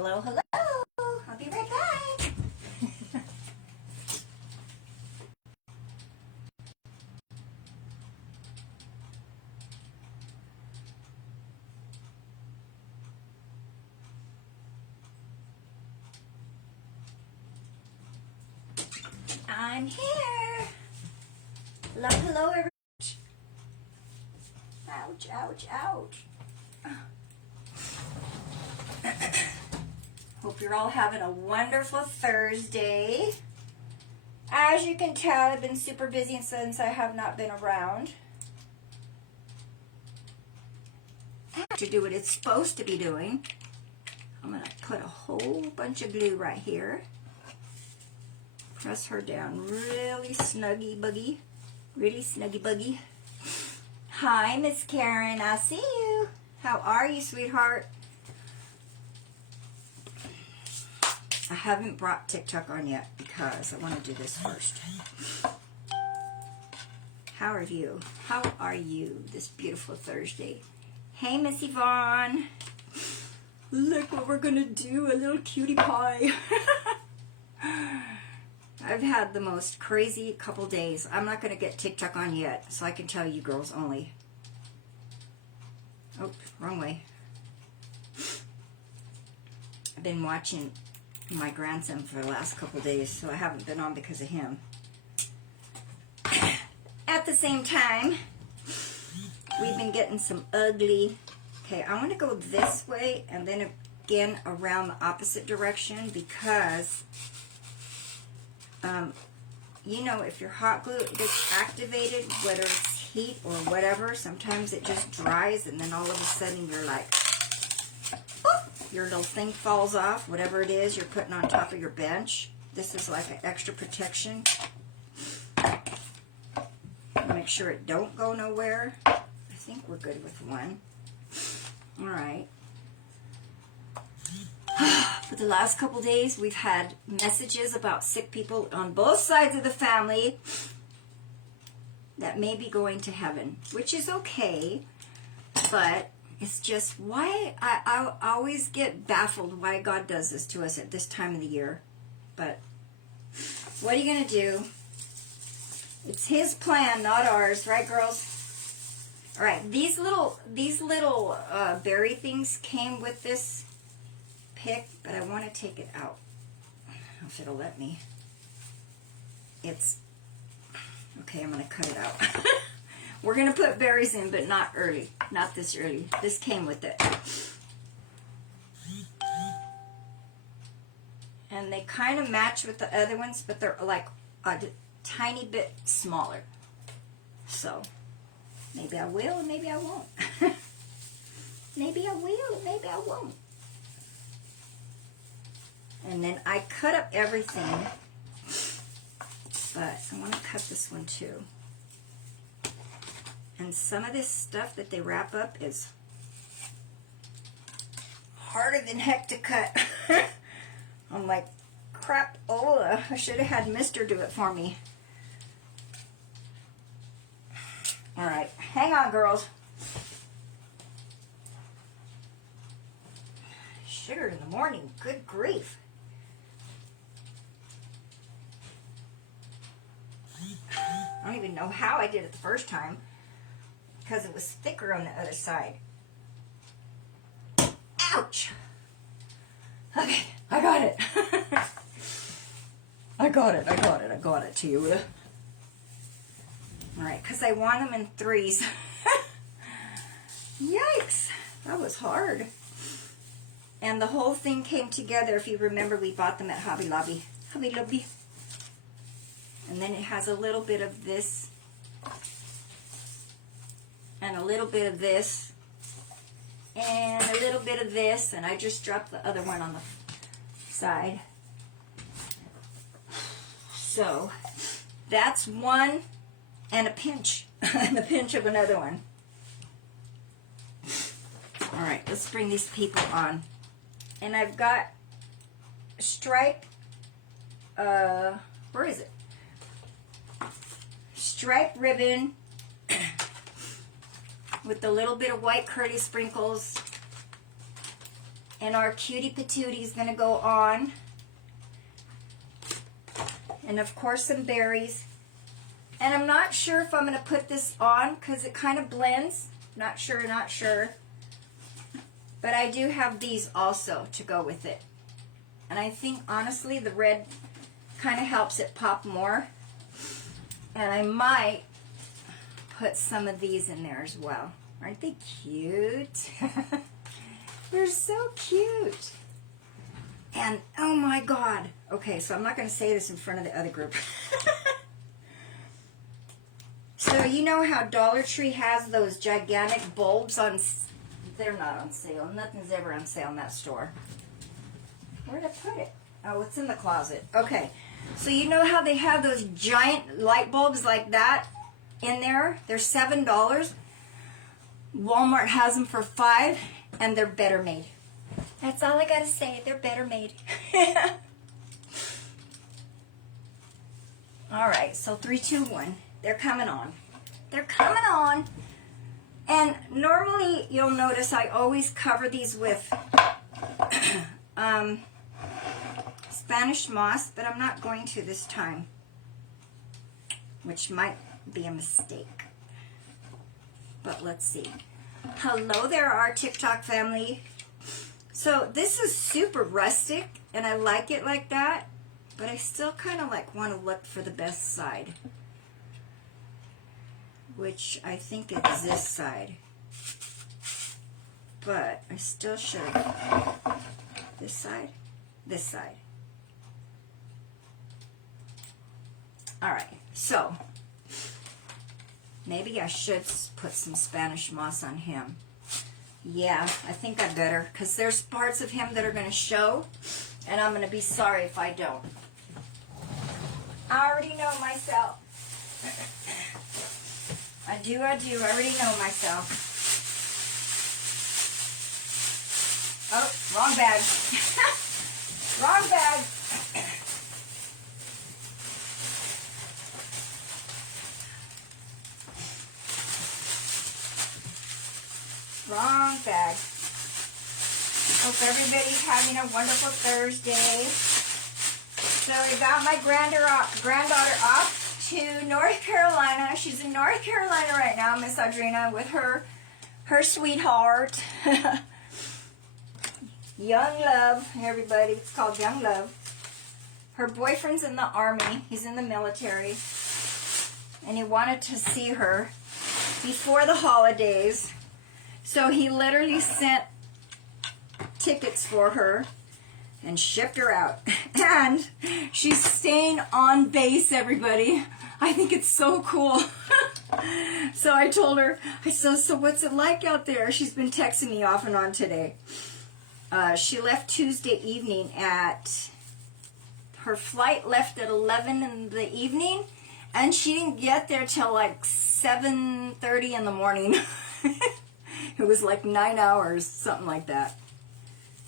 Hello, hello. I'll be right back. I'm here. Hello, hello, everyone. Ouch, ouch, ouch. Hope you're all having a wonderful Thursday. As you can tell, I've been super busy since I have not been around. I have to do what it's supposed to be doing. I'm going to put a whole bunch of glue right here. Press her down really snuggy buggy. Really snuggy buggy. Hi, Miss Karen. I see you. How are you, sweetheart? I haven't brought TikTok on yet because I want to do this first. How are you? How are you this beautiful Thursday? Hey, Miss Yvonne. Look what we're going to do. A little cutie pie. I've had the most crazy couple days. I'm not going to get TikTok on yet, so I can tell you girls only. Oh, wrong way. I've been watching my grandson for the last couple days, so I haven't been on because of him. At the same time, we've been getting some ugly... Okay, I want to go this way and then again around the opposite direction because... you know, if your hot glue gets activated, whether it's heat or whatever, sometimes it just dries and then all of a sudden you're like, oh, your little thing falls off, whatever it is you're putting on top of your bench. This is like an extra protection. Make sure it don't go nowhere. I think we're good with one. All right. For the last couple days, we've had messages about sick people on both sides of the family that may be going to heaven, which is okay, but it's just why I always get baffled why God does this to us at this time of the year. But what are you going to do? It's His plan, not ours, right, girls? All right, these little berry things came with this pick, but I want to take it out. I don't know if it'll let me. It's okay. I'm going to cut it out. We're going to put berries in, but not early. Not this early. This came with it. And they kind of match with the other ones, but they're like a tiny bit smaller. So maybe I will and maybe I won't. Maybe I will and maybe I won't. And then I cut up everything, but I want to cut this one too. And some of this stuff that they wrap up is harder than heck to cut. I'm like, crap, oh, I should have had Mister do it for me. All right, hang on, girls. Sugar in the morning, good grief. I don't even know how I did it the first time because it was thicker on the other side. Ouch! Okay, I got it. I got it to you. Alright, because I want them in threes. Yikes! That was hard. And the whole thing came together. If you remember, we bought them at Hobby Lobby. Hobby Lobby. And then it has a little bit of this. And a little bit of this. And a little bit of this. And I just dropped the other one on the side. So, that's one and a pinch. And a pinch of another one. Alright, let's bring these people on. And I've got stripe, where is it? Stripe ribbon with a little bit of white curly sprinkles And our cutie patootie is going to go on. And of course some berries. And I'm not sure if I'm going to put this on because it kind of blends. Not sure, not sure. But I do have these also to go with it. And I think, honestly, the red kind of helps it pop more. And I might put some of these in there as well. Aren't they cute? They're so cute. And, oh my God. Okay, so I'm not going to say this in front of the other group. So you know how Dollar Tree has those gigantic bulbs on... They're not on sale. Nothing's ever on sale in that store. Where'd I put it? Oh, it's in the closet. Okay. So you know how they have those giant light bulbs like that in there? They're $7. Walmart has them for $5, and they're better made. That's all I gotta say. They're better made. All right. So 3, 2, 1. They're coming on. They're coming on. And normally, you'll notice I always cover these with Spanish moss, but I'm not going to this time, which might be a mistake. But let's see. Hello there, our TikTok family. So this is super rustic, and I like it like that, but I still kind of like want to look for the best side, which I think is this side. But I still should. This side, this side. All right, so maybe I should put some Spanish moss on him. Yeah, I think I better, because there's parts of him that are going to show, and I'm going to be sorry if I don't. I already know myself. I do, I already know myself. Oh, wrong bag. Wrong bag. Wrong bag. Hope everybody's having a wonderful Thursday. So I got my granddaughter off to North Carolina. She's in North Carolina right now, Miss Audrina, with her sweetheart. Young Love, everybody. It's called Young Love. Her boyfriend's in the Army. He's in the military. And he wanted to see her before the holidays. So he literally sent tickets for her and shipped her out. And she's staying on base, everybody. I think it's so cool. So I told her, I said, so what's it like out there? She's been texting me off and on today. She left Tuesday evening her flight left at 11 in the evening, and she didn't get there till like 7:30 in the morning. It was like 9 hours, something like that.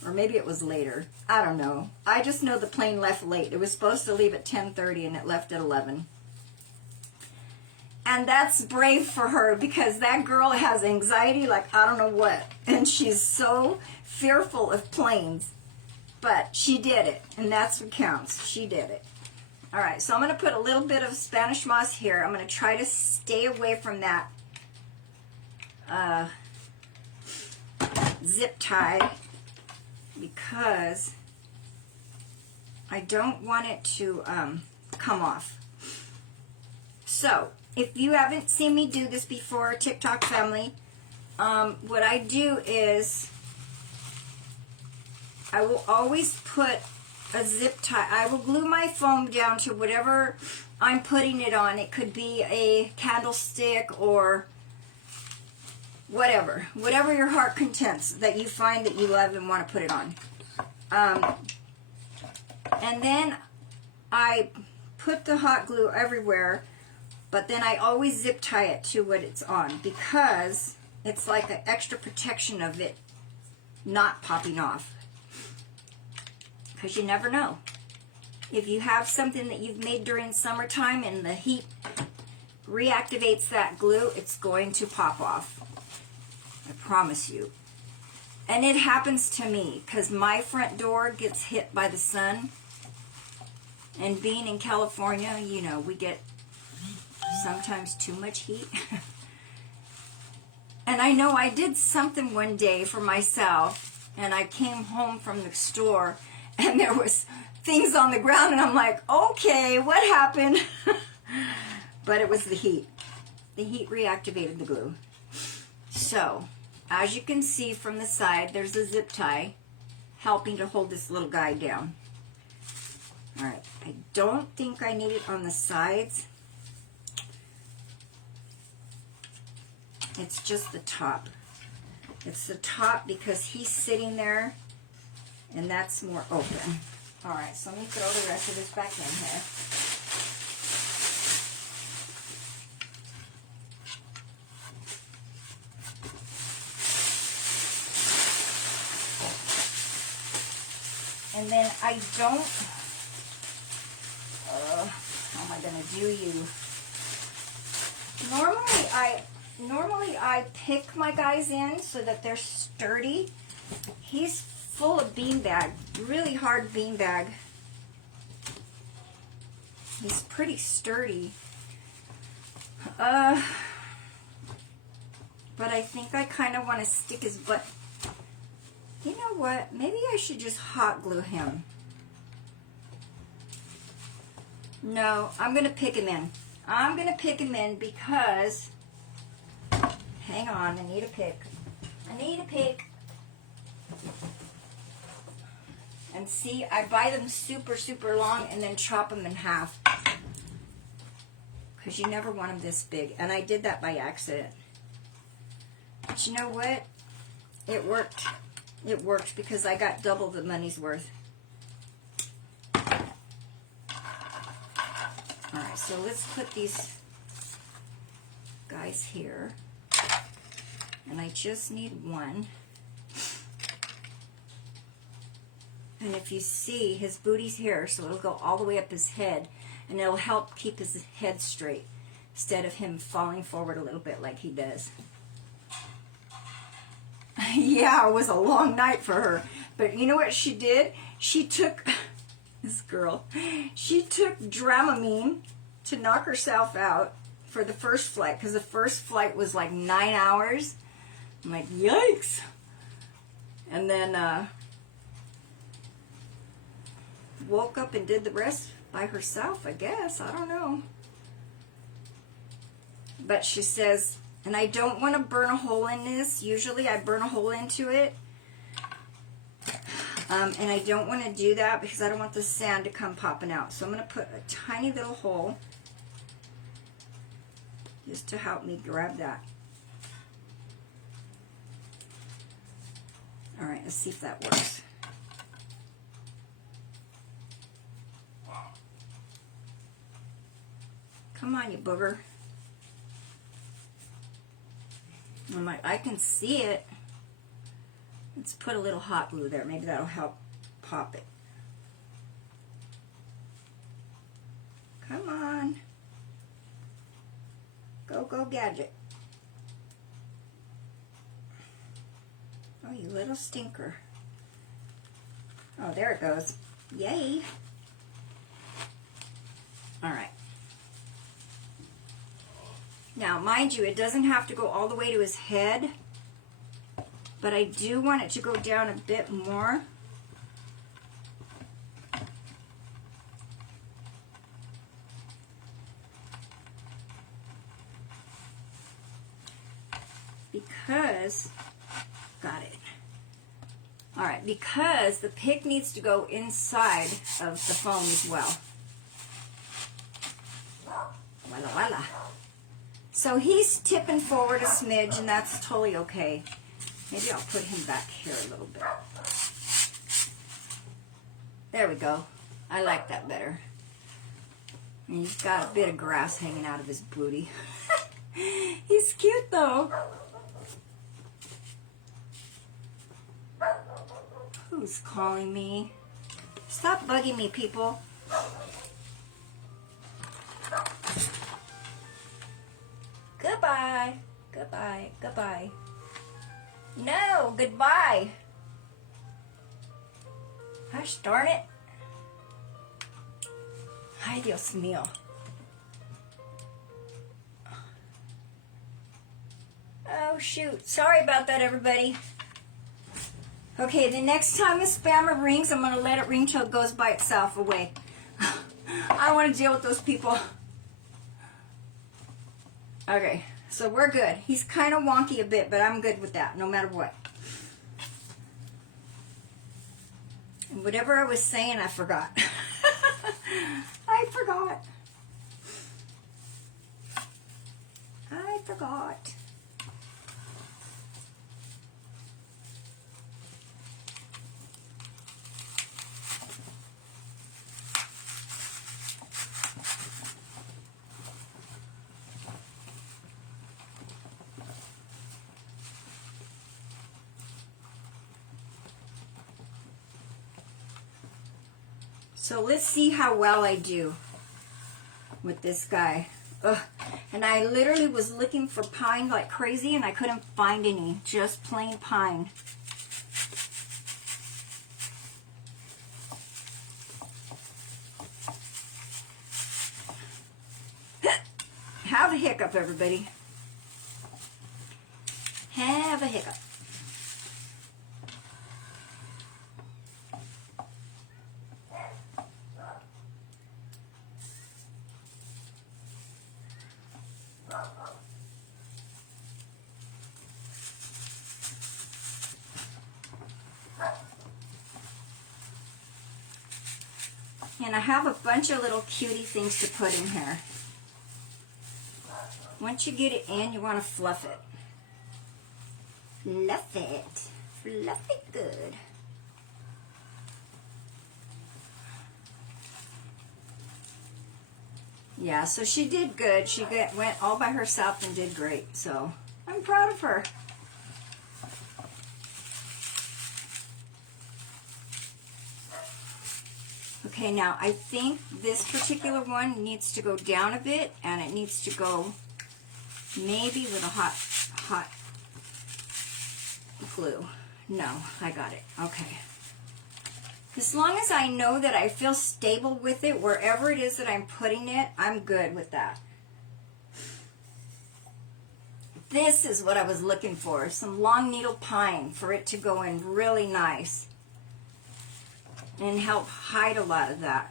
Or maybe it was later. I don't know. I just know the plane left late. It was supposed to leave at 10:30 and it left at 11. And that's brave for her, because that girl has anxiety like I don't know what. And she's so fearful of planes. But she did it, and that's what counts. She did it. All right, so I'm going to put a little bit of Spanish moss here. I'm going to try to stay away from that zip tie, because I don't want it to come off. So, if you haven't seen me do this before, TikTok family, what I do is I will always put a zip tie. I will glue my foam down to whatever I'm putting it on. It could be a candlestick or whatever your heart contents that you find that you love and want to put it on. And then I put the hot glue everywhere, but then I always zip tie it to what it's on, because it's like an extra protection of it not popping off. Because you never know. If you have something that you've made during summertime and the heat reactivates that glue, it's going to pop off. I promise you. And it happens to me because my front door gets hit by the sun. And being in California, you know, we get sometimes too much heat. And I know I did something one day for myself, and I came home from the store, and there was things on the ground, and I'm like, okay, what happened? But it was the heat. The heat reactivated the glue. So, as you can see from the side, there's a zip tie helping to hold this little guy down. All right, I don't think I need it on the sides. It's just the top. It's the top because he's sitting there, and that's more open. All right, so let me throw the rest of this back in here. And then I don't, how am I going to do you? Normally I pick my guys in so that they're sturdy. He's full of beanbag, really hard beanbag. He's pretty sturdy. But I think I kind of want to stick his butt. You know what? Maybe I should just hot glue him. No, I'm going to pick him in. I'm going to pick him in because, hang on, I need a pick. I need a pick. And see, I buy them super, super long and then chop them in half. Because you never want them this big. And I did that by accident. But you know what? It worked. It worked because I got double the money's worth. Alright, so let's put these guys here. And I just need one. And if you see, his booty's here, so it'll go all the way up his head. And it'll help keep his head straight instead of him falling forward a little bit like he does. Yeah, it was a long night for her. But you know what she did? She took, this girl, she took Dramamine to knock herself out for the first flight. Because the first flight was like 9 hours. I'm like, yikes. And then woke up and did the rest by herself, I guess. I don't know. But she says, and I don't want to burn a hole in this. Usually I burn a hole into it. And I don't want to do that because I don't want the sand to come popping out. So I'm going to put a tiny little hole just to help me grab that. All right, let's see if that works. Come on, you booger. I'm like, I can see it. Let's put a little hot glue there. Maybe that'll help pop it. Come on. Go, go, gadget. Oh, you little stinker. Oh, there it goes. Yay. All right. Now, mind you, it doesn't have to go all the way to his head, but I do want it to go down a bit more. Because, got it. All right, because the pick needs to go inside of the foam as well. Walla walla. So he's tipping forward a smidge, and that's totally okay. Maybe I'll put him back here a little bit. There we go. I like that better. And he's got a bit of grass hanging out of his booty. He's cute, though. Who's calling me? Stop bugging me, people. Goodbye. Goodbye. Goodbye. No, goodbye. Gosh darn it. Ay, Dios mío. Oh, shoot. Sorry about that, everybody. Okay, the next time a spammer rings, I'm going to let it ring till it goes by itself away. I don't want to deal with those people. Okay, so we're good. He's kind of wonky a bit, but I'm good with that, no matter what. And whatever I was saying, I forgot. I forgot. I forgot. So let's see how well I do with this guy. Ugh. And I literally was looking for pine like crazy and I couldn't find any. Just plain pine. Have a hiccup, everybody. Have a hiccup. And I have a bunch of little cutie things to put in here. Once you get it in, you want to fluff it. Fluff it. Fluff it good. Yeah, so she did good. She went all by herself and did great. So I'm proud of her. Okay, now I think this particular one needs to go down a bit, and it needs to go maybe with a hot glue. No, I got it. Okay. As long as I know that I feel stable with it, wherever it is that I'm putting it, I'm good with that. This is what I was looking for, some long needle pine for it to go in really nice and help hide a lot of that.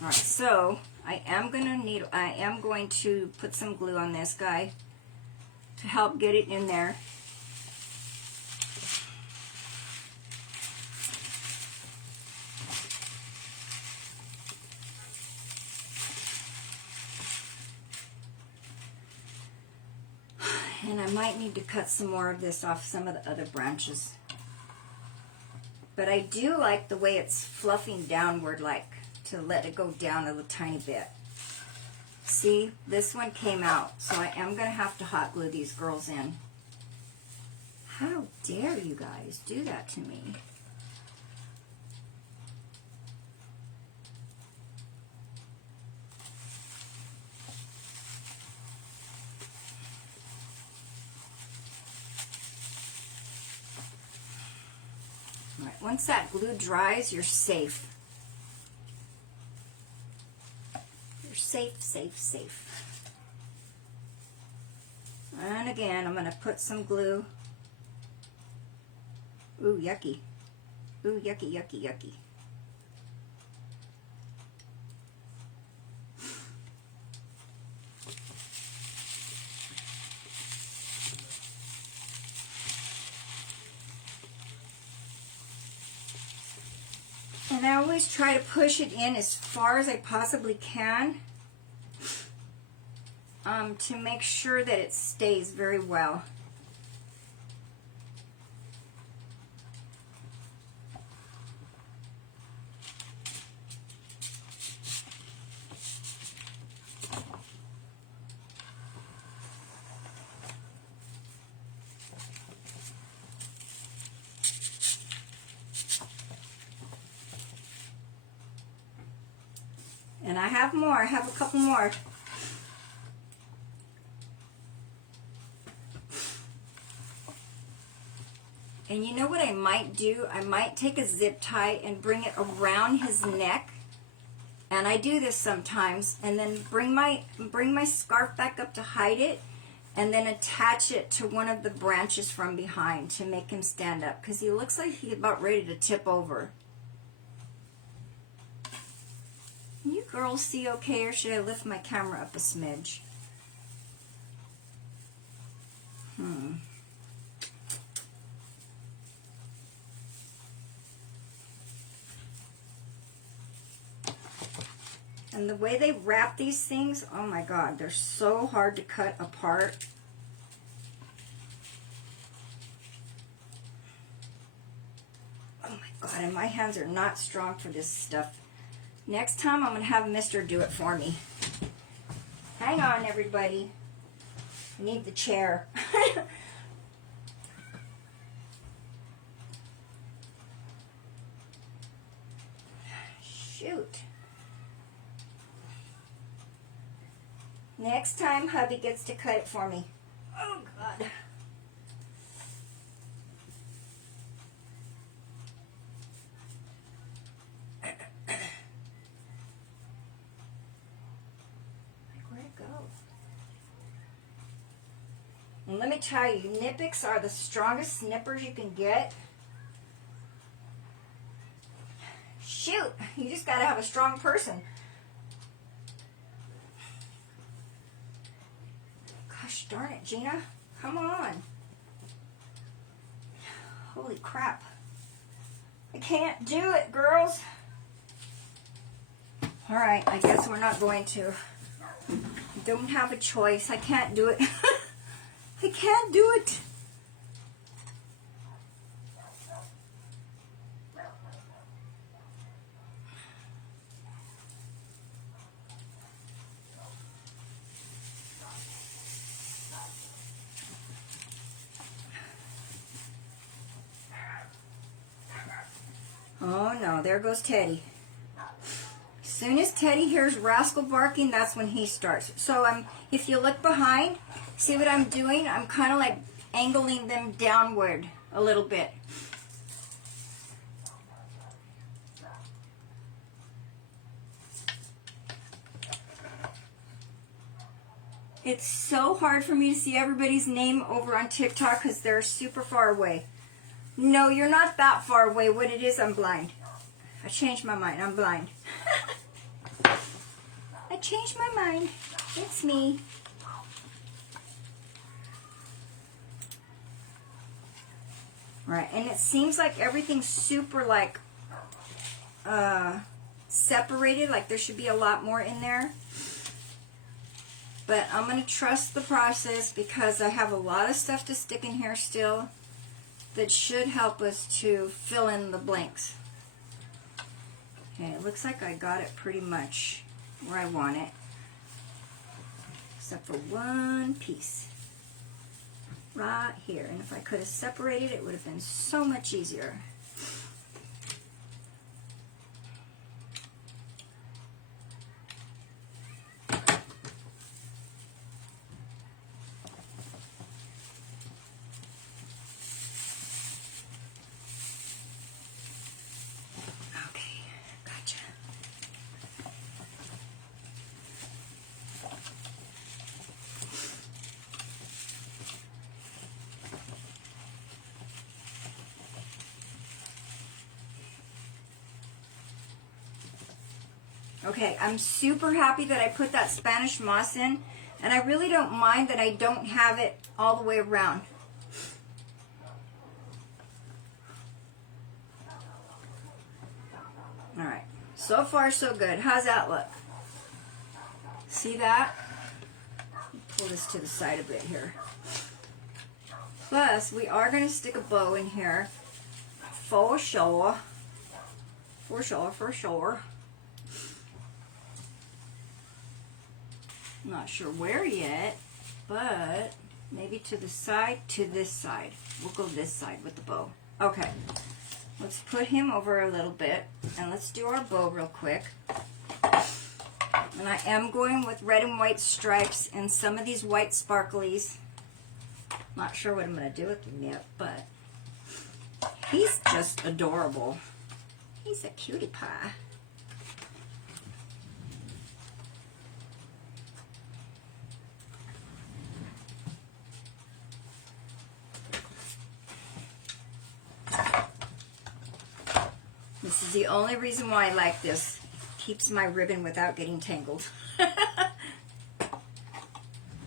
All right, so I am going to put some glue on this guy to help get it in there. And I might need to cut some more of this off some of the other branches. But I do like the way it's fluffing downward, like to let it go down a little tiny bit. See, this one came out, so I am going to have to hot glue these girls in. How dare you guys do that to me? All right, once that glue dries, you're safe. Safe, safe, safe. And again, I'm going to put some glue. Ooh, yucky. Ooh, yucky, yucky, yucky. And I always try to push it in as far as I possibly can. To make sure that it stays very well. And I have more. I have a couple more. And you know what I might do? I might take a zip tie and bring it around his neck. And I do this sometimes. And then bring my scarf back up to hide it. And then attach it to one of the branches from behind to make him stand up. Because he looks like he's about ready to tip over. Can you girls see okay? Or should I lift my camera up a smidge? And the way they wrap these things, oh my God, they're so hard to cut apart. Oh my God, and my hands are not strong for this stuff. Next time I'm going to have Mr. do it for me. Hang on, everybody. I need the chair. Shoot. Next time, hubby gets to cut it for me. Oh, God. Where'd it go? And let me tell you, Nippics are the strongest snippers you can get. Shoot, you just got to have a strong person. Gosh darn it, Gina. Come on. Holy crap. I can't do it, girls. All right, I guess we're not going to. Don't have a choice. I can't do it. I can't do it. Oh no, there goes Teddy. As soon as Teddy hears Rascal barking, that's when he starts. So if you look behind, see what I'm doing? I'm kind of like angling them downward a little bit. It's so hard for me to see everybody's name over on TikTok because they're super far away. No, you're not that far away. What it is, I'm blind. I changed my mind. I'm blind. I changed my mind. It's me. Right, and it seems like everything's super like separated, like there should be a lot more in there. But I'm going to trust the process because I have a lot of stuff to stick in here still that should help us to fill in the blanks. Okay, it looks like I got it pretty much where I want it. Except for one piece. Right here. And if I could have separated it, would have been so much easier. Okay, I'm super happy that I put that Spanish moss in, and I really don't mind that I don't have it all the way around. Alright, so far so good. How's that look? See that? Pull this to the side a bit here. Plus, we are going to stick a bow in here. For sure. For sure, for sure. Not sure where yet, but maybe to the side, to this side. We'll go this side with the bow. Okay, let's put him over a little bit, and let's do our bow real quick. And I am going with red and white stripes and some of these white sparklies. Not sure what I'm going to do with them yet, but He's just adorable. He's a cutie pie. This is the only reason why I like this. It keeps my ribbon without getting tangled.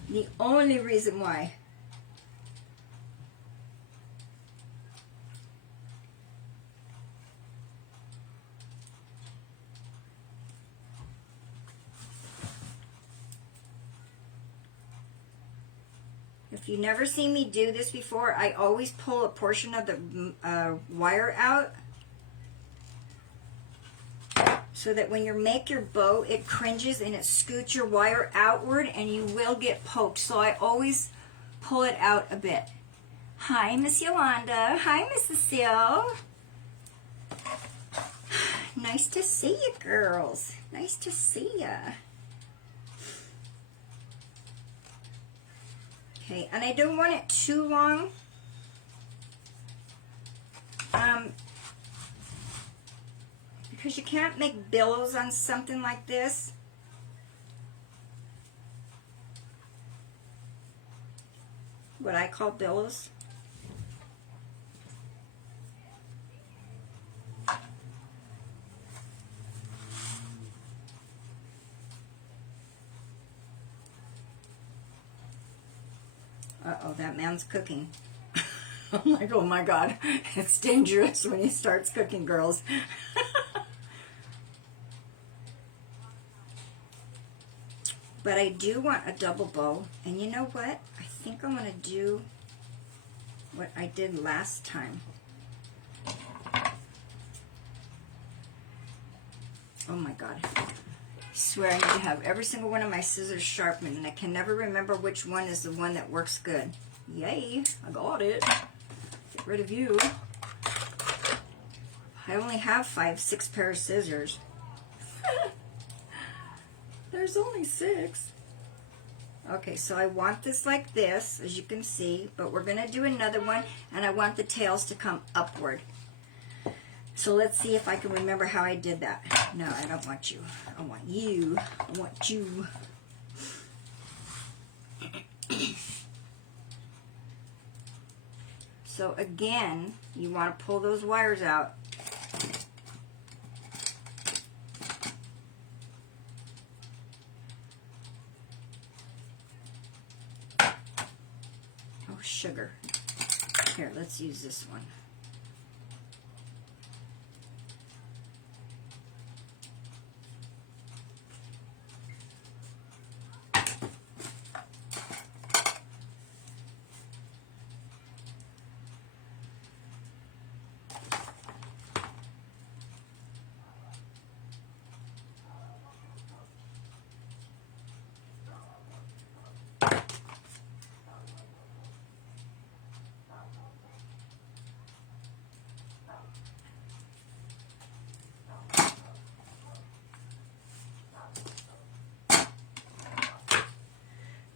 The only reason why. If you've never seen me do this before, I always pull a portion of the wire out so that when you make your bow, it cringes and it scoots your wire outward and you will get poked. So I always pull it out a bit. Hi, Miss Yolanda. Hi, Miss Cecile. Nice to see you, girls. Nice to see ya. Okay, and I don't want it too long. Because you can't make billows on something like this. What I call billows. Uh-oh, that man's cooking. I'm like, oh my God, it's dangerous when he starts cooking, girls. But I do want a double bow. And you know what? I think I'm going to do what I did last time. Oh my God. I swear I need to have every single one of my scissors sharpened, and I can never remember which one is the one that works good. Yay, I got it. Get rid of you. I only have 6 pair of scissors. There's only 6. Okay, so I want this like this, as you can see, but we're going to do another one, and I want the tails to come upward. So let's see if I can remember how I did that. No, I don't want you. I want you. I want you. So again, you want to pull those wires out. Oh, sugar. Here, let's use this one.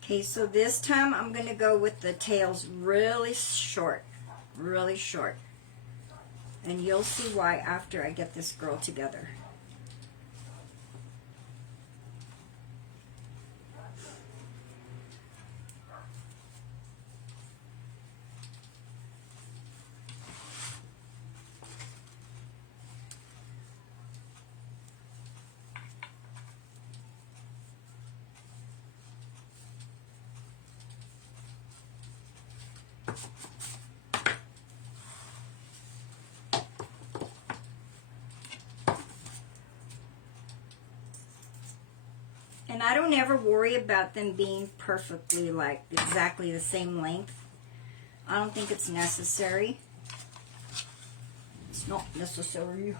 Okay, so this time I'm going to go with the tails really short, really short. And you'll see why after I get this girl together. And I don't ever worry about them being perfectly like exactly the same length. I don't think it's necessary. It's not necessary.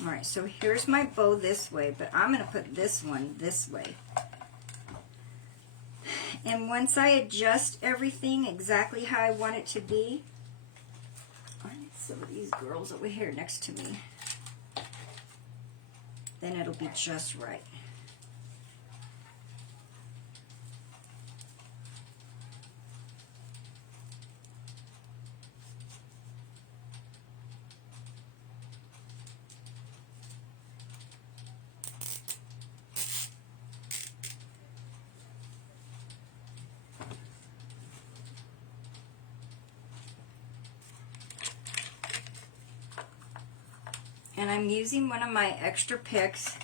Alright, so here's my bow this way, but I'm going to put this one this way. And once I adjust everything exactly how I want it to be, I need some of these girls over here next to me, then it'll be just right. And I'm using one of my extra picks.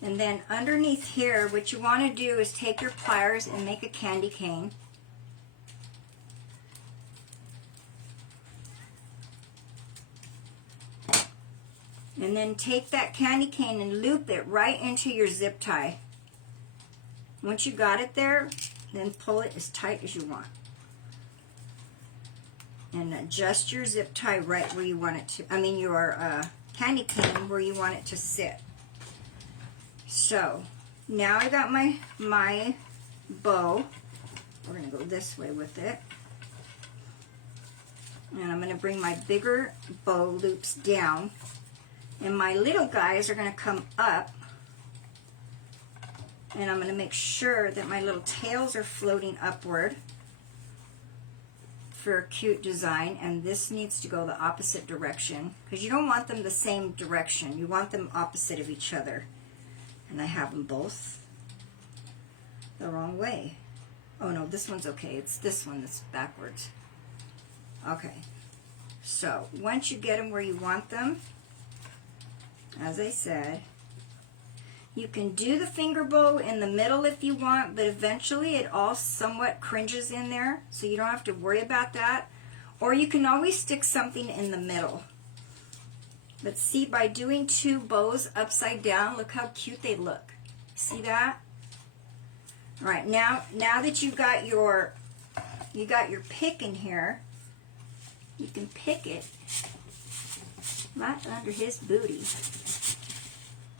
And then underneath here, what you want to do is take your pliers and make a candy cane. And then take that candy cane and loop it right into your zip tie. Once you got it there, then pull it as tight as you want. And adjust your zip tie right where you want it to, your candy cane where you want it to sit. So, now I got my bow. We're going to go this way with it. And I'm going to bring my bigger bow loops down. And my little guys are going to come up. And I'm going to make sure that my little tails are floating upward for a cute design. And this needs to go the opposite direction, because you don't want them the same direction. You want them opposite of each other. And I have them both the wrong way. Oh no, this one's okay. It's this one that's backwards. Okay. So, once you get them where you want them, as I said, you can do the finger bow in the middle if you want, but eventually it all somewhat cringes in there, so you don't have to worry about that. Or you can always stick something in the middle. But see, by doing two bows upside down, look how cute they look. See that? All right, now that you got your pick in here, you can pick it right under his booty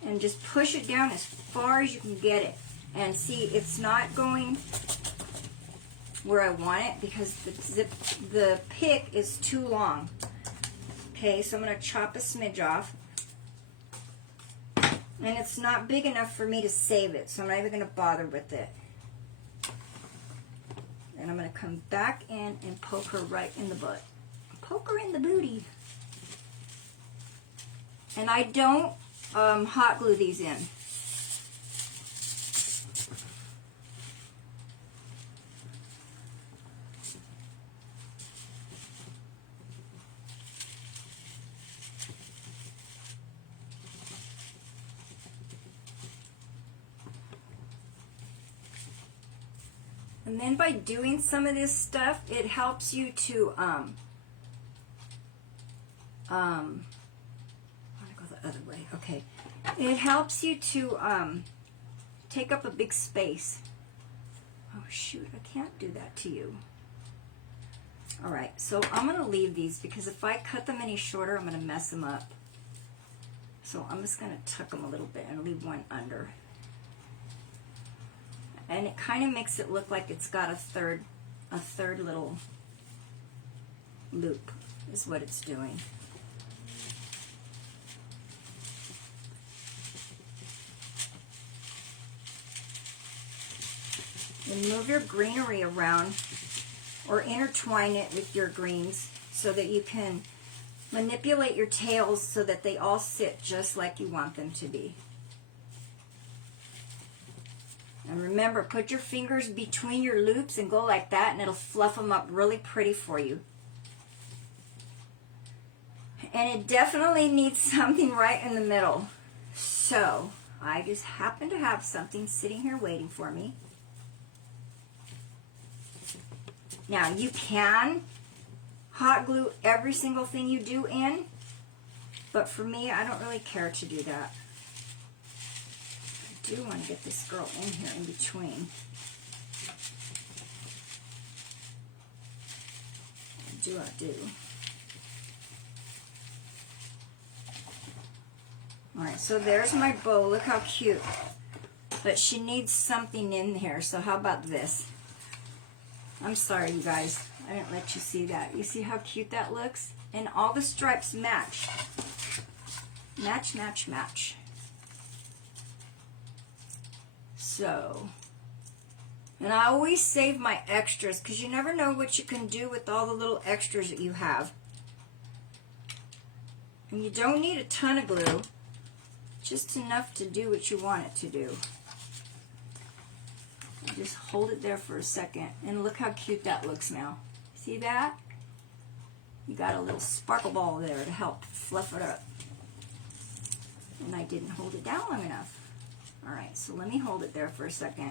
and just push it down as far as you can get it. And see, it's not going where I want it because the pick is too long. Okay, so I'm going to chop a smidge off. And it's not big enough for me to save it, so I'm not even going to bother with it. And I'm going to come back in and poke her right in the butt. Poke her in the booty. And I don't hot glue these in. And then by doing some of this stuff, it helps you to, I want to go the other way, okay. It helps you to take up a big space. Oh shoot, I can't do that to you. Alright, so I'm going to leave these because if I cut them any shorter, I'm going to mess them up. So I'm just going to tuck them a little bit and leave one under. And it kind of makes it look like it's got a third little loop is what it's doing. And move your greenery around or intertwine it with your greens so that you can manipulate your tails so that they all sit just like you want them to be. And remember, put your fingers between your loops and go like that, and it'll fluff them up really pretty for you. And it definitely needs something right in the middle. So, I just happen to have something sitting here waiting for me. Now, you can hot glue every single thing you do in, but for me, I don't really care to do that. I do want to get this girl in here in between. I do. Alright, so there's my bow. Look how cute. But she needs something in here, so how about this? I'm sorry, you guys. I didn't let you see that. You see how cute that looks? And all the stripes match. Match, match, match. So, and I always save my extras because you never know what you can do with all the little extras that you have. And you don't need a ton of glue. just enough to do what you want it to do. Just hold it there for a second, and look how cute that looks now. See that? You got a little sparkle ball there to help fluff it up. And I didn't hold it down long enough. Alright, so let me hold it there for a second.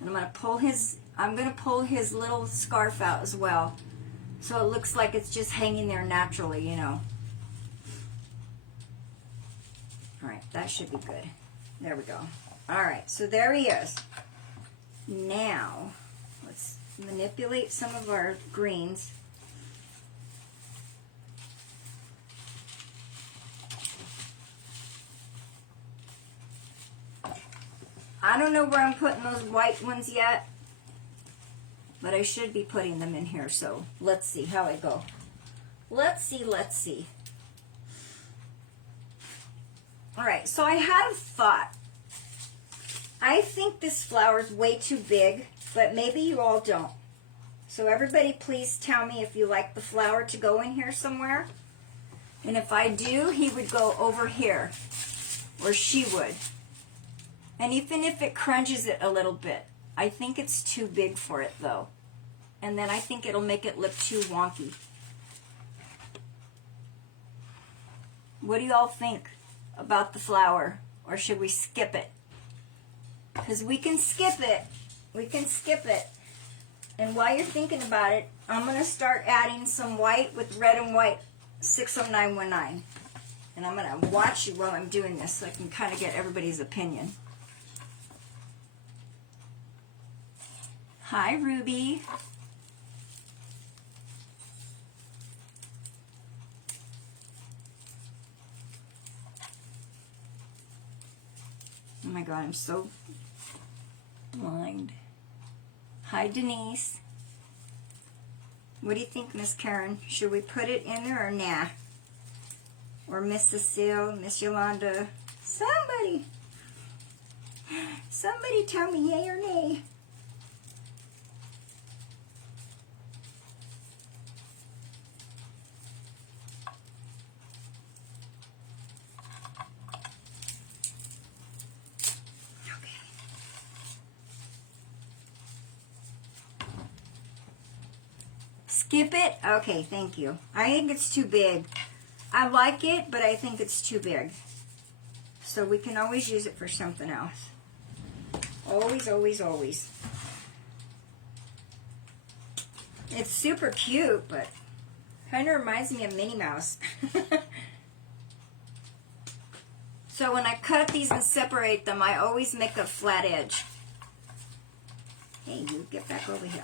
And I'm gonna pull his little scarf out as well. So it looks like it's just hanging there naturally, you know. Alright, that should be good. There we go. Alright, so there he is. Now, let's manipulate some of our greens. I don't know where I'm putting those white ones yet, but I should be putting them in here, so let's see how I go. Let's see. Alright, so I had a thought. I think this flower is way too big, but maybe you all don't. So everybody please tell me if you like the flower to go in here somewhere. And if I do, he would go over here, or she would. And even if it crunches it a little bit, I think it's too big for it though. And then I think it'll make it look too wonky. What do y'all think about the flower? Or should we skip it? Because we can skip it. We can skip it. And while you're thinking about it, I'm going to start adding some white with red and white 60919. And I'm going to watch you while I'm doing this so I can kind of get everybody's opinion. Hi, Ruby. Oh my God, I'm so blind. Hi, Denise. What do you think, Miss Karen? Should we put it in there or nah? Or Miss Cecile, Miss Yolanda? Somebody tell me yay or nay. Skip it? Okay, thank you. I think it's too big. I like it, but I think it's too big. So we can always use it for something else. Always, always, always. It's super cute, but kind of reminds me of Minnie Mouse. So when I cut these and separate them, I always make a flat edge. Hey, you get back over here.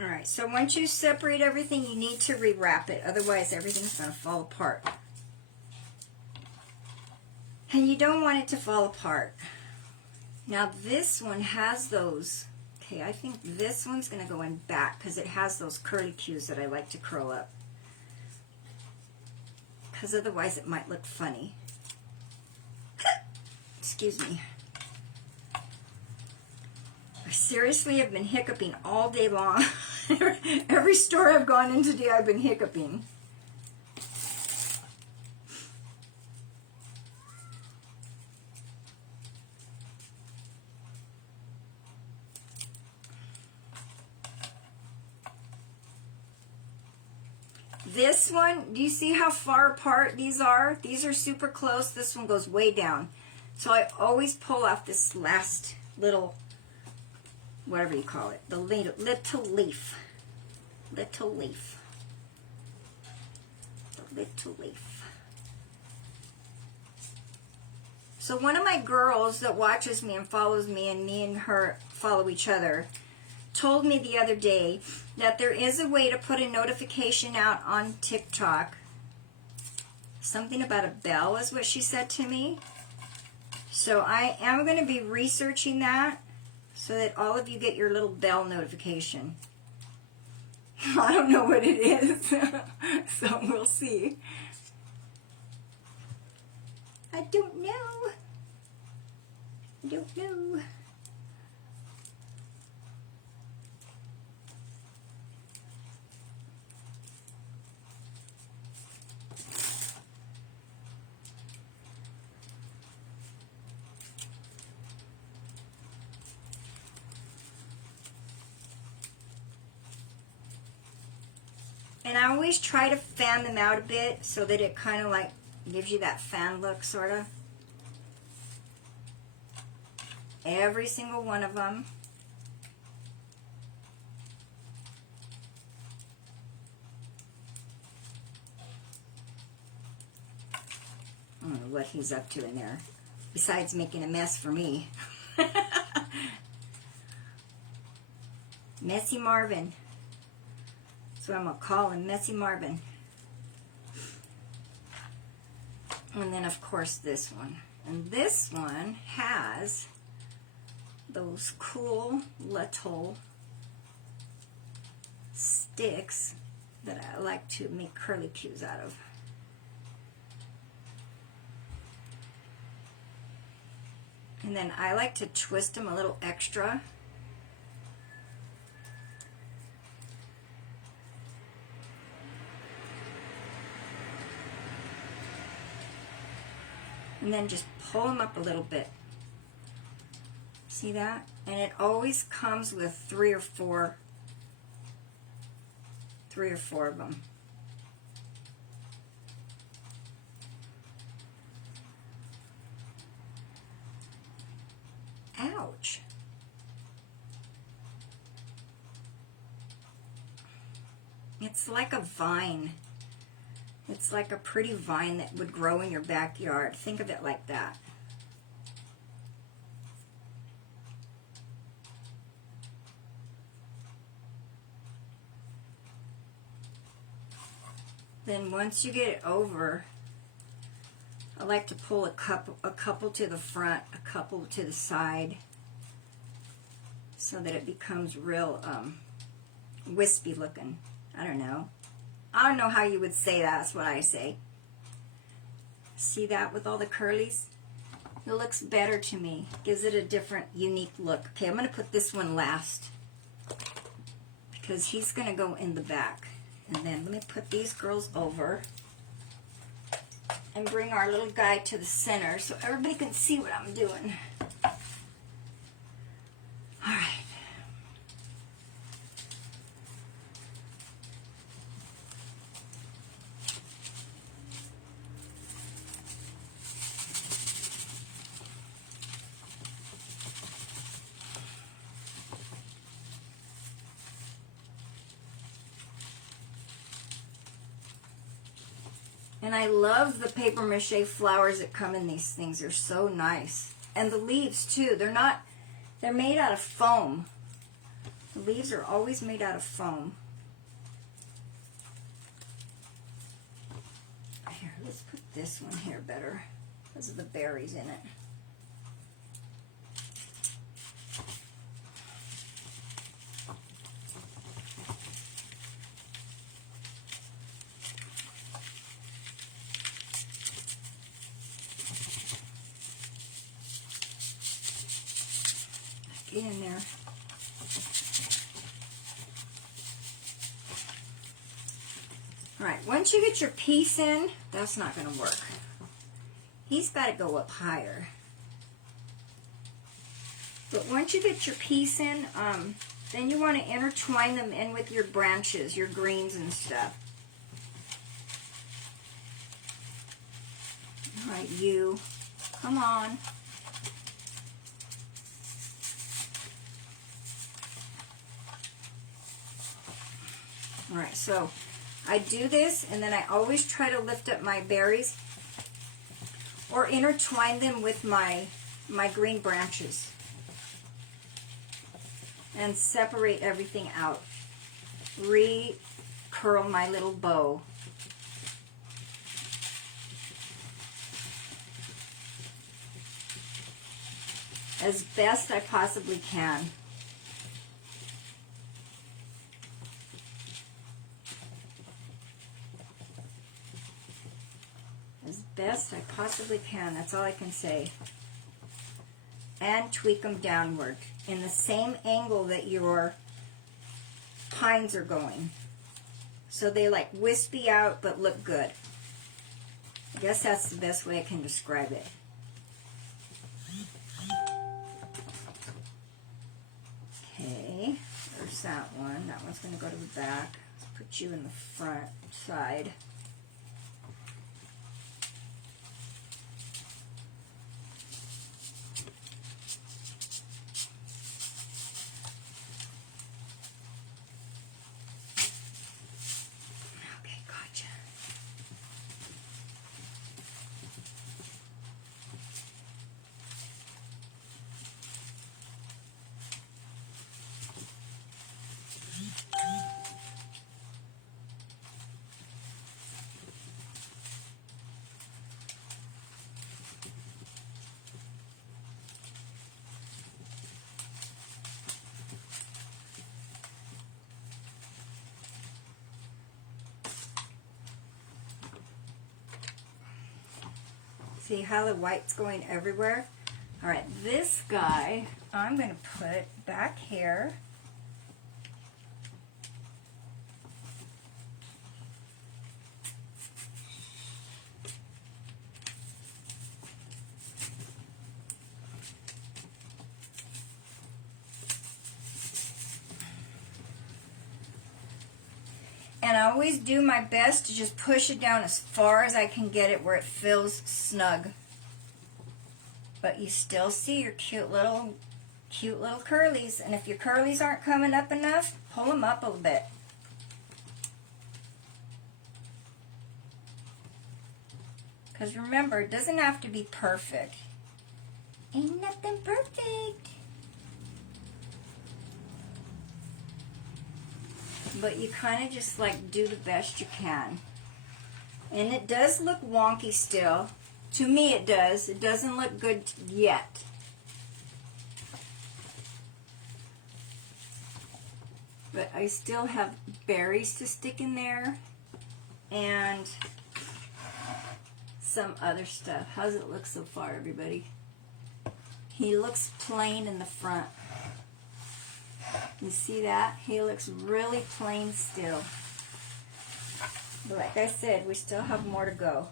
Alright, so once you separate everything, you need to rewrap it. Otherwise, everything's going to fall apart. And you don't want it to fall apart. Now, this one has those. Okay, I think this one's going to go in back because it has those curly cues that I like to curl up. Because otherwise, it might look funny. Excuse me. I seriously have been hiccuping all day long. Every store I've gone in today, I've been hiccuping. This one, do you see how far apart these are? These are super close. This one goes way down. So I always pull off this last little, whatever you call it, the little leaf. Little leaf. The little leaf. So one of my girls that watches me and follows me, and me and her follow each other, told me the other day that there is a way to put a notification out on TikTok Something about a bell is what she said to me. So I am going to be researching that so that all of you get your little bell notification. I don't know what it is, so we'll see. I don't know. I don't know. And I always try to fan them out a bit so that it kind of like gives you that fan look, sort of. Every single one of them. I don't know what he's up to in there, besides making a mess for me. Messy Marvin. That's what I'm going to call him, Messy Marvin. And then, of course, this one. And this one has those cool little sticks that I like to make curlicues out of. And then I like to twist them a little extra. And then just pull them up a little bit. See that? And it always comes with three or four of them. Ouch. It's like a vine. It's like a pretty vine that would grow in your backyard. Think of it like that. Then once you get it over, I like to pull a couple to the front, a couple to the side, so that it becomes real wispy looking. I don't know how you would say that. That's what I say. See that with all the curlies? It looks better to me. Gives it a different, unique look. Okay, I'm going to put this one last because he's going to go in the back. And then let me put these girls over and bring our little guy to the center so everybody can see what I'm doing. All right. And I love the paper mache flowers that come in these things. They're so nice. And the leaves too. They're made out of foam. The leaves are always made out of foam. Here, let's put this one here better because of the berries in it. Get in there. All right, once you get your piece in, that's not going to work. He's got to go up higher. But once you get your piece in, then you want to intertwine them in with your branches, your greens and stuff. All right, you, come on. All right, so I do this, and then I always try to lift up my berries or intertwine them with my green branches and separate everything out. Recurl my little bow. as best I possibly can. As best I possibly can, that's all I can say. And tweak them downward in the same angle that your pines are going. So they like wispy out but look good. I guess that's the best way I can describe it. Okay, there's that one. That one's going to go to the back. Let's put you in the front side. See how the white's going everywhere? All right, this guy I'm going to put back here. And I always do my best to just push it down as far as I can get it where it feels snug. But you still see your cute little curlies. And if your curlies aren't coming up enough, pull them up a little bit. Because remember, it doesn't have to be perfect. Ain't nothing perfect. But you kind of just like do the best you can. And it does look wonky still. To me it does. It doesn't look good yet. But I still have berries to stick in there. And some other stuff. How's it look so far, everybody? He looks plain in the front. You see that? He looks really plain still. But like I said, we still have more to go.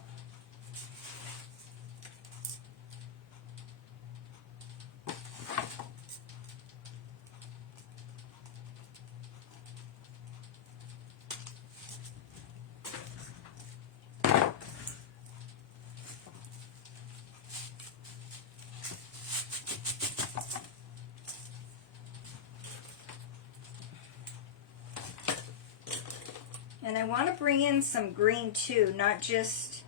And I want to bring in some green too, not just...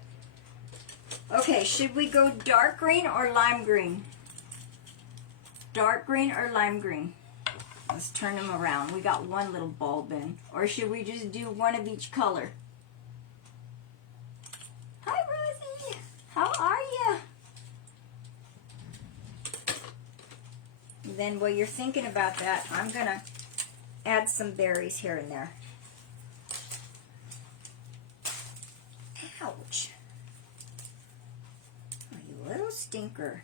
Okay, should we go dark green or lime green? Dark green or lime green? Let's turn them around. We got one little bulb in. Or should we just do one of each color? Hi, Rosie. How are you? Then while you're thinking about that, I'm going to add some berries here and there. Ouch. Oh, you little stinker.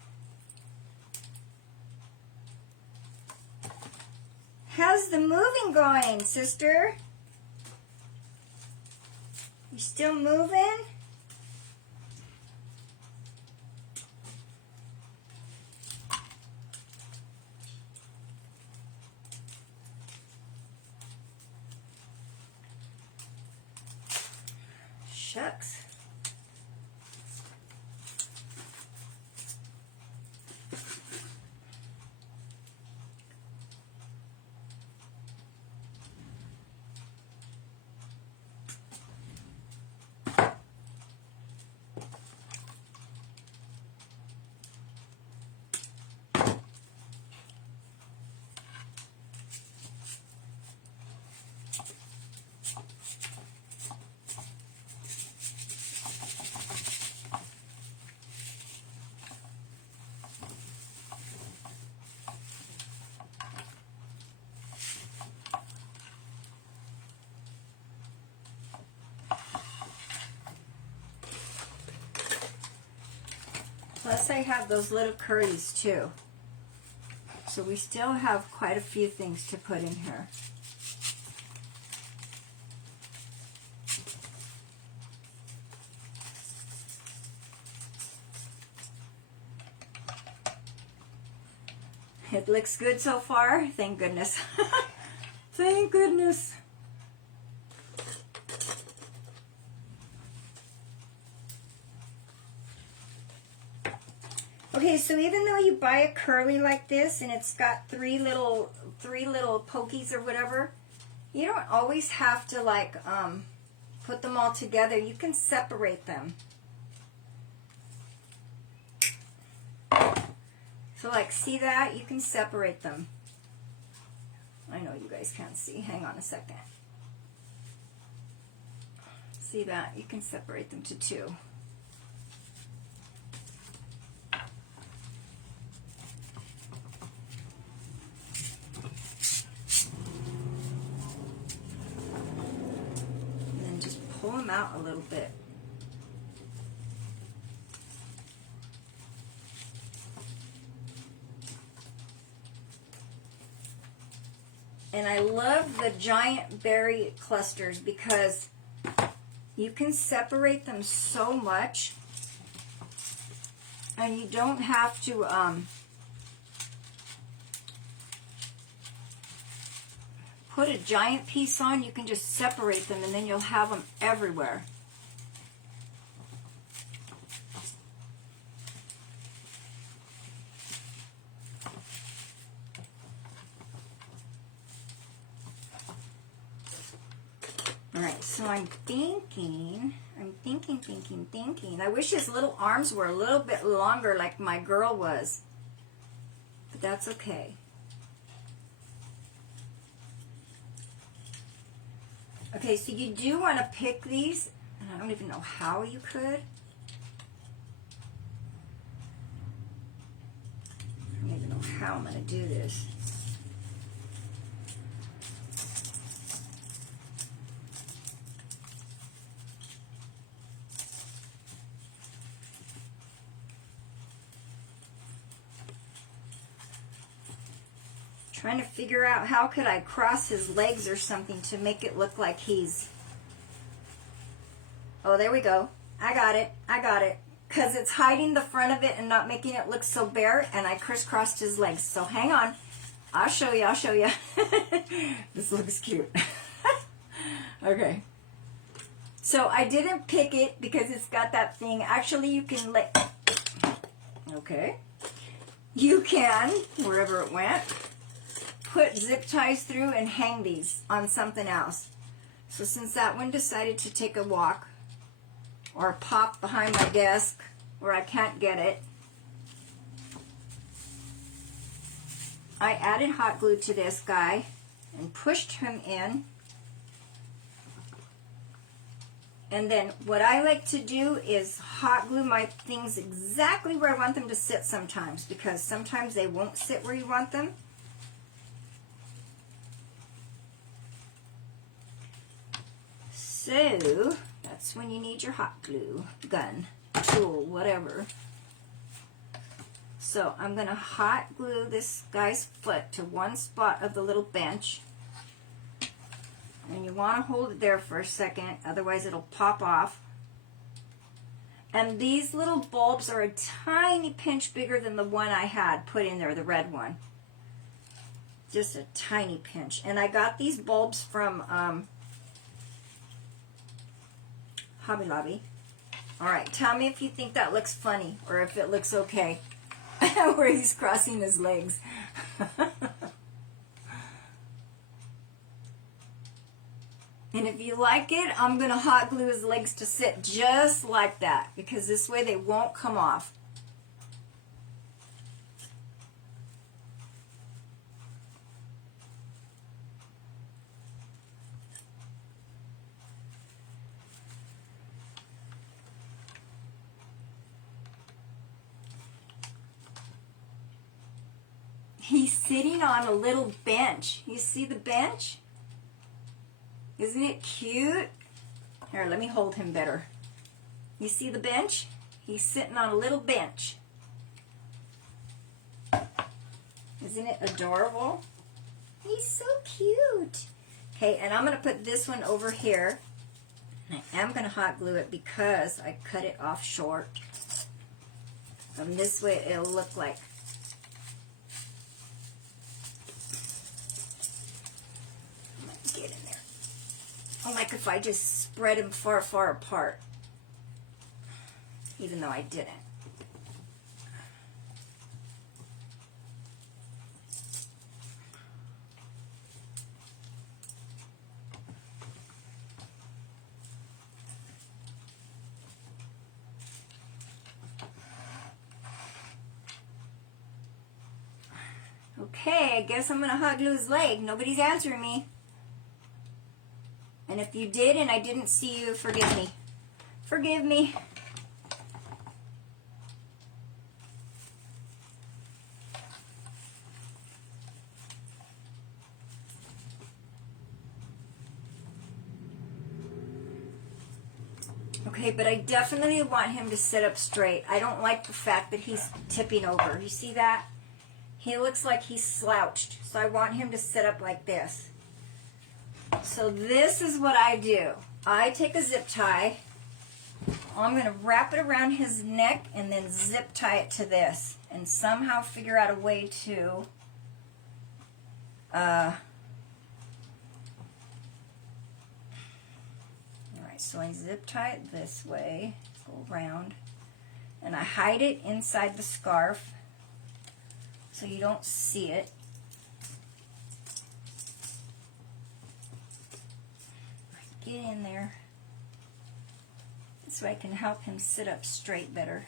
How's the moving going, sister? You still moving? Shucks. Plus I have those little curlies too. So we still have quite a few things to put in here. It looks good so far. Thank goodness. Thank goodness. Okay, so even though you buy a curly like this and it's got three little pokies or whatever, you don't always have to like put them all together. You can separate them. So like, see that? You can separate them. I know you guys can't see. Hang on a second. See that? You can separate them to two. And then just pull them out a little bit. And I love the giant berry clusters because you can separate them so much, and you don't have to put a giant piece on. You can just separate them and then you'll have them everywhere. Alright, so I'm thinking. I wish his little arms were a little bit longer like my girl was. But that's okay. Okay, so you do want to pick these, and I don't even know how you could. I don't even know how I'm going to do this. Trying to figure out how could I cross his legs or something to make it look like he's... Oh, there we go. I got it. Because it's hiding the front of it and not making it look so bare, and I crisscrossed his legs. So hang on. I'll show you. This looks cute. Okay. So I didn't pick it because it's got that thing. Actually, you can okay. You can, wherever it went, put zip ties through and hang these on something else. So since that one decided to take a walk or pop behind my desk where I can't get it, I added hot glue to this guy and pushed him in. And then what I like to do is hot glue my things exactly where I want them to sit sometimes, because sometimes they won't sit where you want them. So that's when you need your hot glue gun, tool, whatever. So I'm going to hot glue this guy's foot to one spot of the little bench. And you want to hold it there for a second, otherwise it'll pop off. And these little bulbs are a tiny pinch bigger than the one I had put in there, the red one. Just a tiny pinch. And I got these bulbs from Hobby Lobby. Alright, tell me if you think that looks funny or if it looks okay. Where he's crossing his legs. And if you like it, I'm going to hot glue his legs to sit just like that, because this way they won't come off. He's sitting on a little bench. You see the bench? Isn't it cute? Here, let me hold him better. You see the bench? He's sitting on a little bench. Isn't it adorable? He's so cute. Okay, and I'm going to put this one over here. And I am going to hot glue it because I cut it off short. And this way it'll look like. Get in there. Oh, like if I just spread them far, far apart. Even though I didn't. Okay, I guess I'm going to hot glue his leg. Nobody's answering me. And if you did and I didn't see you, forgive me. Forgive me. Okay, but I definitely want him to sit up straight. I don't like the fact that he's tipping over. You see that? He looks like he's slouched. So I want him to sit up like this. So this is what I do. I take a zip tie. I'm going to wrap it around his neck and then zip tie it to this. And somehow figure out a way to so I zip tie it this way, go around, and I hide it inside the scarf so you don't see it. Get in there so I can help him sit up straight better.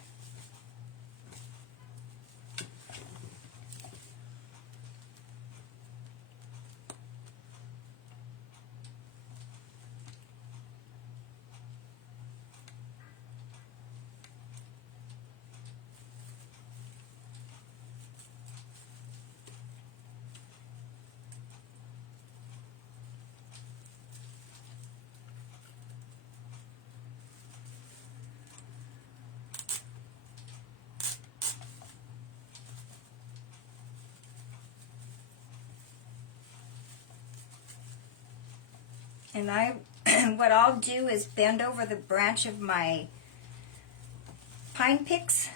And what I'll do is bend over the branch of my pine picks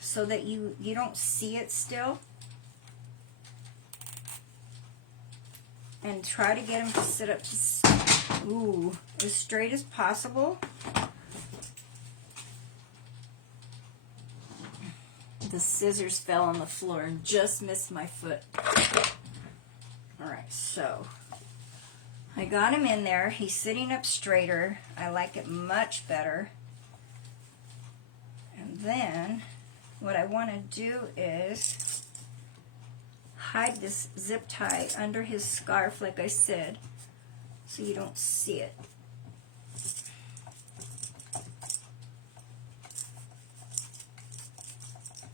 so that you don't see it still. And try to get him to sit up as straight as possible. The scissors fell on the floor and just missed my foot. Alright, so I got him in there. He's sitting up straighter. I like it much better. And then what I want to do is hide this zip tie under his scarf, like I said, so you don't see it.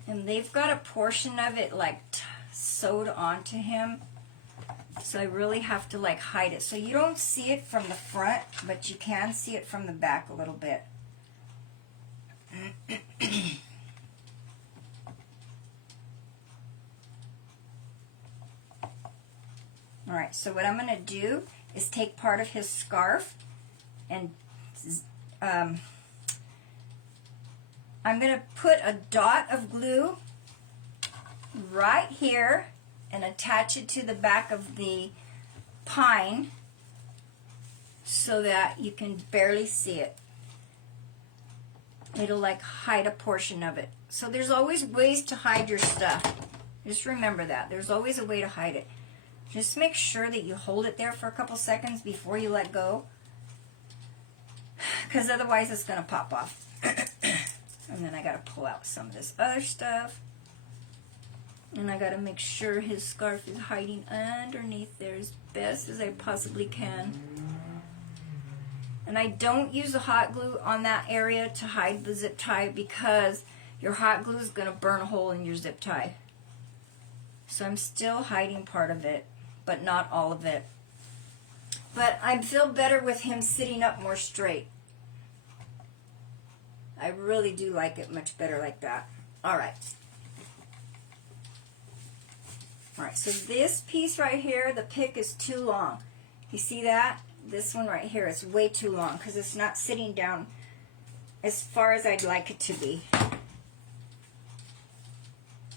And they've got a portion of it like sewed onto him. So I really have to like hide it. So you don't see it from the front, but you can see it from the back a little bit. Alright, so what I'm going to do is take part of his scarf and I'm going to put a dot of glue right here and attach it to the back of the pine so that you can barely see it. It'll like hide a portion of it. So there's always ways to hide your stuff. Just remember that. There's always a way to hide it. Just make sure that you hold it there for a couple seconds before you let go, because otherwise it's going to pop off. And then I got to pull out some of this other stuff. And I got to make sure his scarf is hiding underneath there as best as I possibly can. And I don't use a hot glue on that area to hide the zip tie because your hot glue is going to burn a hole in your zip tie. So I'm still hiding part of it, but not all of it. But I feel better with him sitting up more straight. I really do like it much better like that. All right. Alright, so this piece right here, the pick is too long. You see that? This one right here is way too long because it's not sitting down as far as I'd like it to be.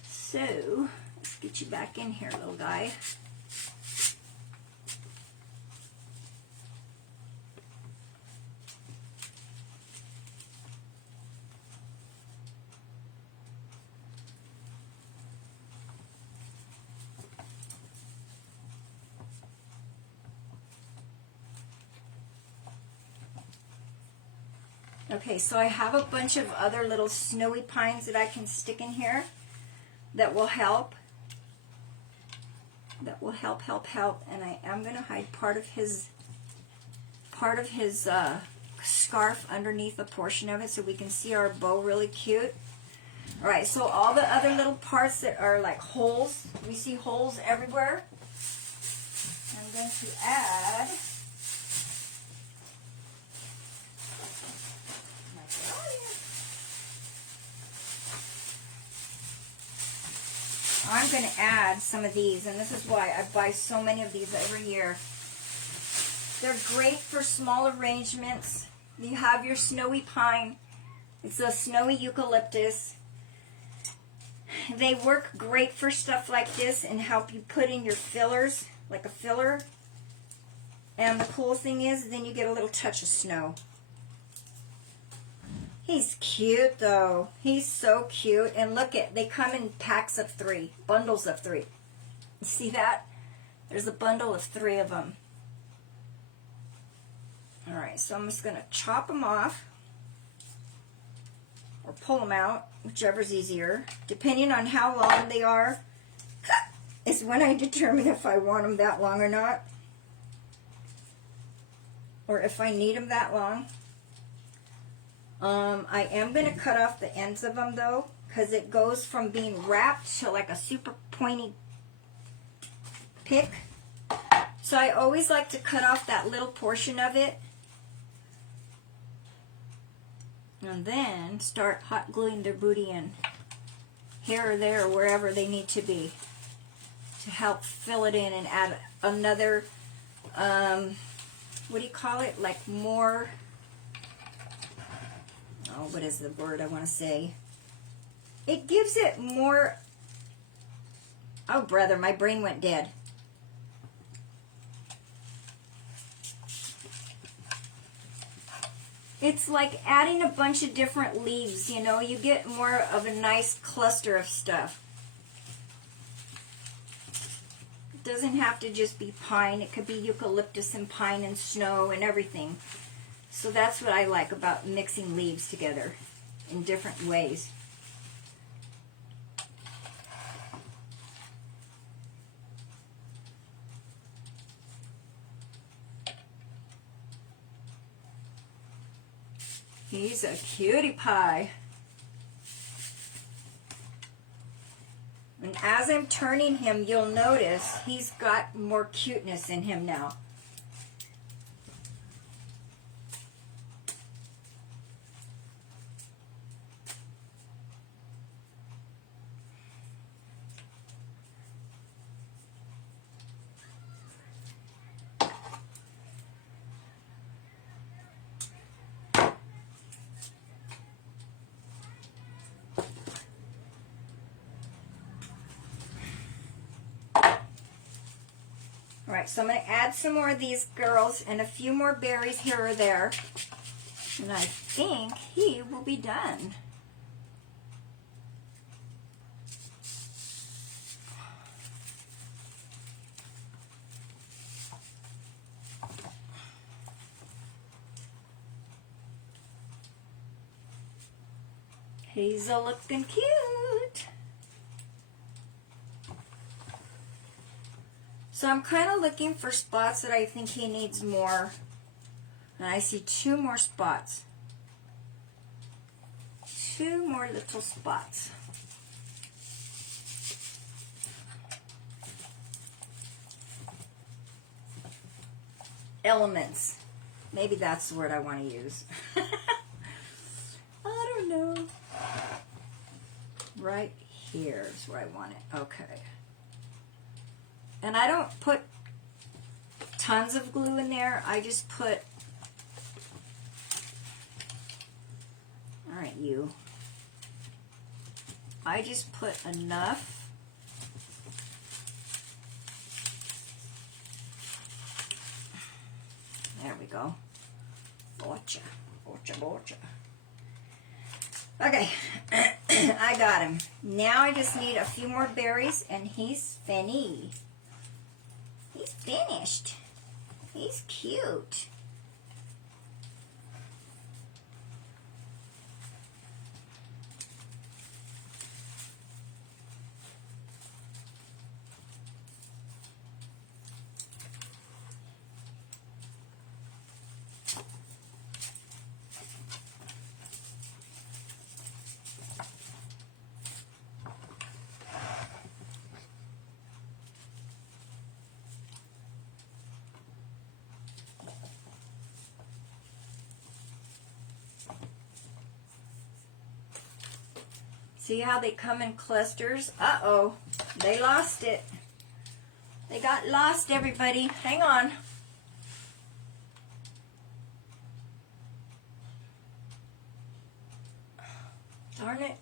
So, let's get you back in here, little guy. Okay, so I have a bunch of other little snowy pines that I can stick in here that will help. That will help. And I am going to hide part of his scarf underneath a portion of it so we can see our bow really cute. Alright, so all the other little parts that are like holes, we see holes everywhere. I'm going to add I'm going to add some of these, and this is why I buy so many of these every year. They're great for small arrangements. You have your snowy pine. It's a snowy eucalyptus. They work great for stuff like this and help you put in your fillers, like a filler. And the cool thing is, then you get a little touch of snow. He's cute though. He's so cute. And look at, they come in packs of 3, bundles of 3. You see that? There's a bundle of 3 of them. Alright, so I'm just going to chop them off. Or pull them out, whichever's easier. Depending on how long they are, is when I determine if I want them that long or not. Or if I need them that long. I am going to cut off the ends of them though, because it goes from being wrapped to like a super pointy pick. So I always like to cut off that little portion of it. And then start hot gluing their booty in. Here or there or wherever they need to be. To help fill it in and add another, what do you call it? Like more... Oh, what is the word I want to say? It gives it more... Oh, brother, my brain went dead. It's like adding a bunch of different leaves, you know? You get more of a nice cluster of stuff. It doesn't have to just be pine. It could be eucalyptus and pine and snow and everything. So that's what I like about mixing leaves together in different ways. He's a cutie pie. And as I'm turning him, you'll notice he's got more cuteness in him now. Alright, so I'm going to add some more of these girls and a few more berries here or there. And I think he will be done. He's a looking cute. So I'm kind of looking for spots that I think he needs more. And I see 2 more spots. 2 more little spots. Elements. Maybe that's the word I want to use. I don't know. Right here is where I want it. Okay. And I don't put tons of glue in there. I just put, all right, you. I just put enough. There we go. Botcha, botcha, botcha. Okay, I got him. Now I just need a few more berries and he's finished. He's finished. He's cute. See how they come in clusters? Uh-oh, they lost it. They got lost, everybody. Hang on. Darn it.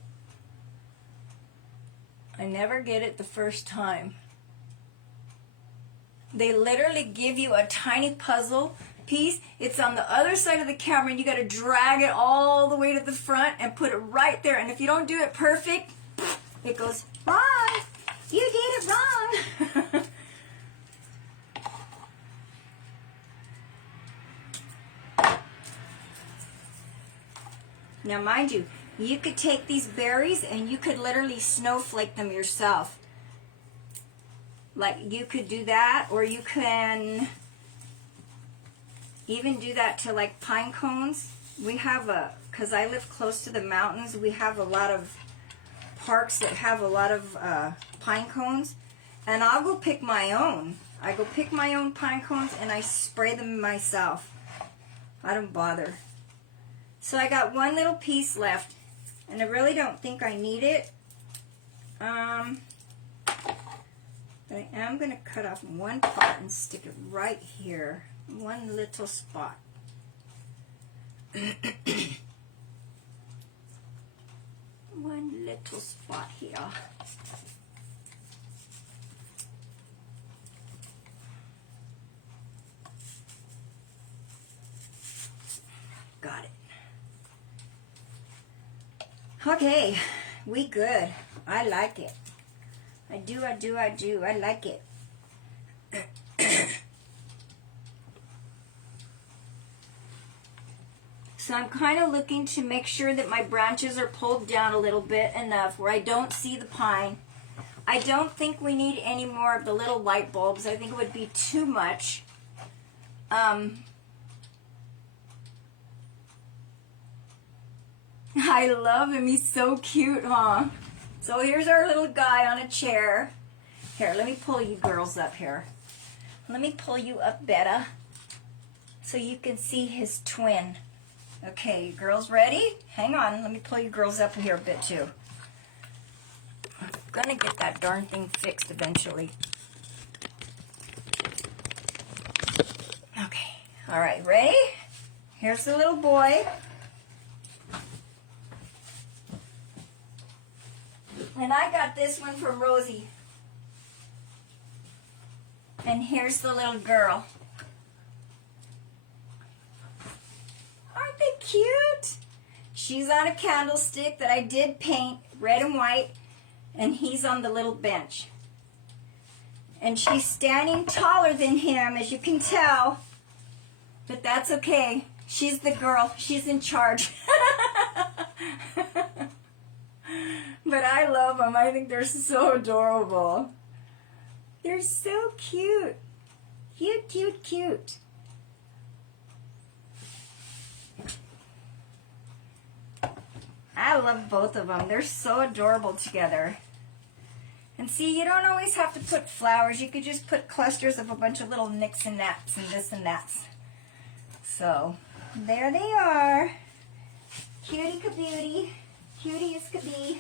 I never get it the first time. They literally give you a tiny puzzle piece. It's on the other side of the camera and you got to drag it all the way to the front and put it right there. And if you don't do it perfect, it goes, wrong. You did it wrong. Now mind you, you could take these berries and you could literally snowflake them yourself. Like you could do that, or you can even do that to like pine cones. We have because I live close to the mountains, we have a lot of parks that have a lot of pine cones. And I'll go pick my own. I go pick my own pine cones and I spray them myself. I don't bother. So I got one little piece left. And I really don't think I need it. But I am going to cut off one part and stick it right here. One little spot. One little spot here. Got it. Okay, we good. I like it. I do. I like it. So I'm kind of looking to make sure that my branches are pulled down a little bit enough where I don't see the pine. I don't think we need any more of the little light bulbs. I think it would be too much. I love him. He's so cute, huh? So here's our little guy on a chair. Here, let me pull you girls up here. Let me pull you up better so you can see his twin. Okay, girls ready? Hang on. Let me pull you girls up here a bit too. I'm gonna get that darn thing fixed eventually. Okay. All right, ready? Here's the little boy. And I got this one from Rosie. And here's the little girl. Aren't they cute? She's on a candlestick that I did paint red and white, and he's on the little bench. And she's standing taller than him, as you can tell. But that's okay. She's the girl. She's in charge. But I love them. I think they're so adorable. They're so cute. Cute, cute, cute. I love both of them. They're so adorable together. And see, you don't always have to put flowers. You could just put clusters of a bunch of little nicks and nats and this and that. So, there they are. Cutie ka-beauty. Cutie as could be.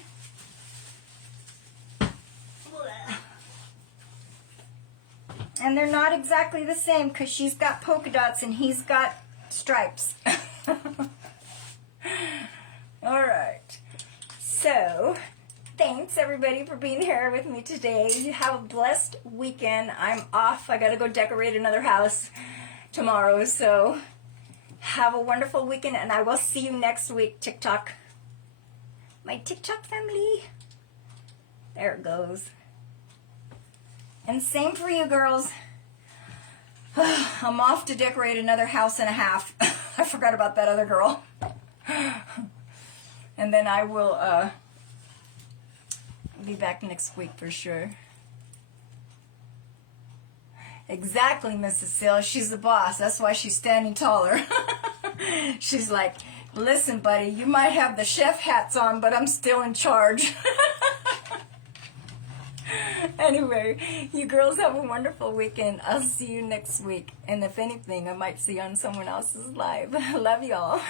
And they're not exactly the same because she's got polka dots and he's got stripes. All right. So, thanks everybody for being here with me today. You have a blessed weekend. I'm off. I got to go decorate another house tomorrow. So, have a wonderful weekend and I will see you next week. TikTok. My TikTok family. There it goes. And same for you girls. I'm off to decorate another house and a half. I forgot about that other girl. And then I will be back next week for sure. Exactly, Mrs. Seal. She's the boss. That's why she's standing taller. She's like, listen, buddy, you might have the chef hats on, but I'm still in charge. Anyway, you girls have a wonderful weekend. I'll see you next week. And if anything, I might see you on someone else's live. Love y'all.